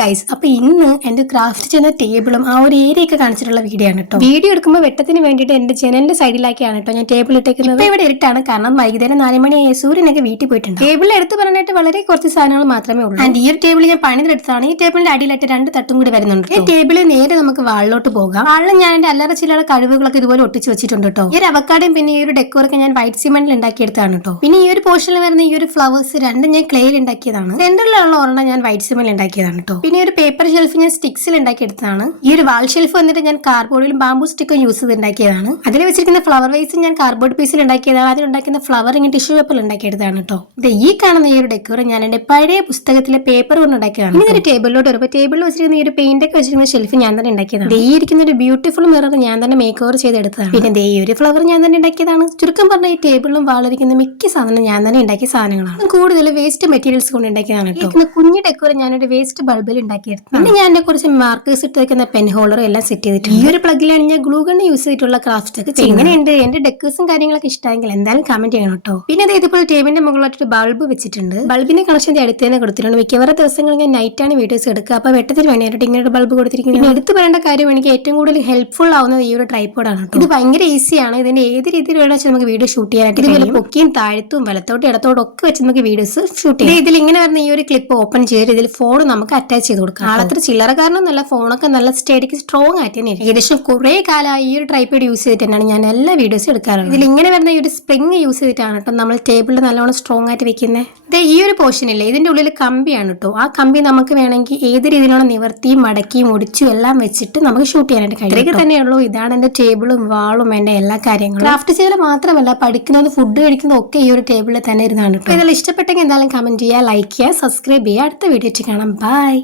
Guys അപ്പൊ ഇന്ന് എന്റെ ക്രാഫ്റ്റ് ചെയ്യുന്ന ടേബിളും ആ ഒരു ഏരിയ ഒക്കെ കാണിച്ചിട്ടുള്ള വീഡിയോ ആണ് കേട്ടോ വീഡിയോ എടുക്കുമ്പോൾ വെട്ടത്തിന് വേണ്ടിയിട്ട് എന്റെ ജനലിന്റെ സൈഡിലാക്കിയാണ് കേട്ടോ ഞാൻ ടേബിൾ ഇട്ടേക്കുന്നത്. ഇപ്പൊ ഇവിടെ ഇരുട്ടാണ്. കാരണം വൈകുന്നേരം നാല് മണിയായ സൂര്യനൊക്കെ വീട്ടിൽ പോയിട്ടുണ്ട്. ടേബിളിൽ എടുത്ത് പറഞ്ഞിട്ട് വളരെ കുറച്ച് സാധനങ്ങൾ മാത്രമേ ഉള്ളൂ. ആൻഡ് ഈ ഒരു ടേബിൾ ഞാൻ പണിതെടുത്താണ് ഈ ടേബിളിന്റെ അടിയിലായിട്ട് രണ്ട് തട്ടും കൂടി വരുന്നുണ്ട് ഈ ടേബിളിൽ നേരെ നമുക്ക് വാളിലോട്ട് പോകാം. വാളിൽ ഞാൻ എന്റെ അല്ലറ ചില്ലറ കഴിവുകളൊക്കെ ഇതുപോലെ ഒട്ടിച്ച് വെച്ചിട്ടുണ്ട് കേട്ടോ ഈ ഒരു അവക്കാടും പിന്നെ ഈ ഒരു ഡെക്കോറൊക്കെ ഞാൻ വൈറ്റ് സിമെന്റിൽ ഉണ്ടാക്കിയെടുത്താണ് കേട്ടോ പിന്നെ ഈ ഒരു പോർഷനിൽ വരുന്ന ഈ ഒരു ഫ്ലവേഴ്സ് രണ്ടും ഞാൻ ക്ലേയിൽ ഉണ്ടാക്കിയതാണ്. സെന്ററിലുള്ള ഒരെണ്ണം ഞാൻ വൈറ്റ് സിമെന്റിൽ ഉണ്ടാക്കിയതാണ് കേട്ടോ പിന്നെ ഒരു പേപ്പർ ഷെൽഫ് ഞാൻ സ്റ്റിക്സിൽ ഉണ്ടാക്കി എടുത്തതാണ് ഈ ഒരു വാൾ ഷെൽഫ് വന്നിട്ട് ഞാൻ കാർബോർഡിലും ബാമ്പു സ്റ്റിക്കും യൂസ് ചെയ്ത് ഉണ്ടാക്കിയതാണ് അതിൽ വെച്ചിരിക്കുന്ന ഫ്ലവർ വൈസ് ഞാൻ കാർബോർഡ് പീസിൽ ഉണ്ടാക്കിയതാണ് അതിൽ ഉണ്ടാക്കുന്ന ഫ്ലവർ ഇങ്ങനെ ടിഷ്യൂ പേപ്പറിൽ ഉണ്ടാക്കിയെടുത്താണ് കേട്ടോ ഇത് ഈ കാണുന്ന ഈ ഒരു ഡെക്കോർ ഞാൻ എന്റെ പഴയ പുസ്തകത്തിലെ പേപ്പർ കൊണ്ട് ഉണ്ടാക്കിയതാണ് ഇങ്ങനെ ഒരു ടേബിളിലോട്ട് വരുമ്പോൾ ടേബിളിൽ വെച്ചിരിക്കുന്ന ഈ ഒരു പെയിന്റ് ഒക്കെ വെച്ചിരിക്കുന്ന ഷെൽഫ് ഞാൻ തന്നെ ഉണ്ടാക്കിയതാണ് ഈ ഇരിക്കുന്ന ഒരു ബ്യൂട്ടിഫുൾ മിറർ ഞാൻ തന്നെ മേക്ക് ഓവർ ചെയ്തെടുത്തതാണ്. പിന്നെ ദേ ഈ ഒരു ഫ്ലവർ ഞാൻ തന്നെ ഉണ്ടാക്കിയതാണ് ചുരുക്കം പറഞ്ഞ ഈ ടേബിളിലും വാളിരിക്കുന്ന മിക്ക സാധനം ഞാൻ തന്നെ ഉണ്ടാക്കിയ സാധനങ്ങളാണ്. കൂടുതൽ വേസ്റ്റ് മെറ്റീരിയൽസ് കൊണ്ട് ഉണ്ടാക്കിയതാണ് കേട്ടോ കുഞ്ഞു ഡെക്കോർ ഞാനൊരു വേസ്റ്റ് ബൾബിൽ ഉണ്ടാക്കിയെടുത്തു പിന്നെ ഞാൻ എന്നെ കുറച്ച് മാർക്കേഴ്സ് ഇട്ട് വെക്കുന്ന പെൻ ഹോളർ എല്ലാം സെറ്റ് ചെയ്തിട്ടുണ്ട്. ഈ ഒരു പ്ലഗിലാണ് ഞാൻ ഗ്ലൂ ഗൺ യൂസ് ചെയ്തിട്ടുള്ള ക്രാഫ്റ്റ് ഒക്കെ. എങ്ങനെയുണ്ട് എന്റെ ഡെക്കേഴ്സും കാര്യങ്ങളൊക്കെ ഇഷ്ടമെങ്കിൽ എന്തായാലും കമന്റ് ചെയ്യണം കേട്ടോ. പിന്നെ അത് ഇതുപോലെ ടേബിളിന്റെ മുകളിലായിട്ട് ബൾബ് വെച്ചിട്ടുണ്ട്. ബൾബിന്റെ കണക്ഷൻ അടുത്ത് തന്നെ കൊടുത്തിട്ടുണ്ട്. മിക്കവാറും ദിവസങ്ങൾ ഞാൻ നൈറ്റ് ആണ് വീഡിയോസ് എടുക്കുക. അപ്പൊ വെട്ടത്തിന് വേണ്ടിയിട്ട് ഇങ്ങനെ ഒരു ബൾബ് കൊടുത്തിരിക്കുന്നത് എടുത്തു പറയേണ്ട കാര്യം എനിക്ക് ഏറ്റവും കൂടുതൽ ഹെൽപ്ഫുൾ ആവുന്നത് ഈ ഒരു ട്രൈപ്പോഡാണ് ആണ് ഇത് ഭയങ്കര ഈസിയാണ് ഇതിന്റെ ഏത് രീതിയിൽ വേണമെന്ന് നമുക്ക് വീഡിയോ ഷൂട്ട് ചെയ്യാനായിട്ട് ഇതുപോലെ പൊക്കിയും താഴ്ത്തും വലത്തോട്ടും ഇടത്തോട്ടും ഒക്കെ വെച്ച് നമുക്ക് വീഡിയോസ് ഷൂട്ട് ചെയ്യാം. ഇതിൽ ഇങ്ങനെ വരുന്ന ഈ ഒരു ക്ലിപ്പ് ഓപ്പൺ ചെയ്ത് ഇതിൽ ഫോൺ നമുക്ക് അറ്റാച്ച് ചെയ്ത് കൊടുക്കാം ആളത്ര ചില്ലറ കാരണം നല്ല ഫോണൊക്കെ നല്ല സ്റ്റേഡിക്ക് സ്ട്രോങ് ആയിട്ട് തന്നെ. ഏകദേശം കുറെ കാലമായി ഈ ഒരു ട്രൈപ്പേഡ് യൂസ് ചെയ്തിട്ട് തന്നെയാണ് ഞാൻ എല്ലാ വീഡിയോസും എടുക്കാറുള്ളത് ഇതിൽ ഇങ്ങനെ വരുന്ന ഈ ഒരു സ്പ്രിങ് യൂസ് ചെയ്തിട്ടാണ് കേട്ടോ നമ്മൾ ടേബിളിൽ നല്ലോണം സ്ട്രോങ് ആയിട്ട് വെക്കുന്നത് ദേ ഈ ഒരു പോർഷൻ ഇല്ലേ ഇതിന്റെ ഉള്ളിൽ കമ്പിയാണ് കേട്ടോ ആ കമ്പി നമുക്ക് വേണമെങ്കിൽ ഏത് രീതിയിലുള്ള നിവർത്തിയും മടക്കിയും ഒടിച്ചും എല്ലാം വെച്ചിട്ട് നമുക്ക് ഷൂട്ട് ചെയ്യാനായിട്ട് കഴിയും ഇത്രയൊക്കെ തന്നെയുള്ളൂ. ഇതാണ് എന്റെ ടേബിളും വാളും എന്റെ എല്ലാ കാര്യങ്ങളും. ക്രാഫ്റ്റ് ചെയ്യൽ മാത്രമല്ല പഠിക്കുന്നത് ഫുഡ് കഴിക്കുന്നതും ഒക്കെ ഈ ഒരു ടേബിളിൽ തന്നെ ഇരുന്നാണ് കേട്ടോ ഇതെല്ലാം ഇഷ്ടപ്പെട്ടെങ്കിൽ എന്തായാലും കമന്റ് ചെയ്യുക ലൈക്ക് ചെയ്യുക സബ്സ്ക്രൈബ് ചെയ്യുക. അടുത്ത വീഡിയോ കാണാം. ബൈ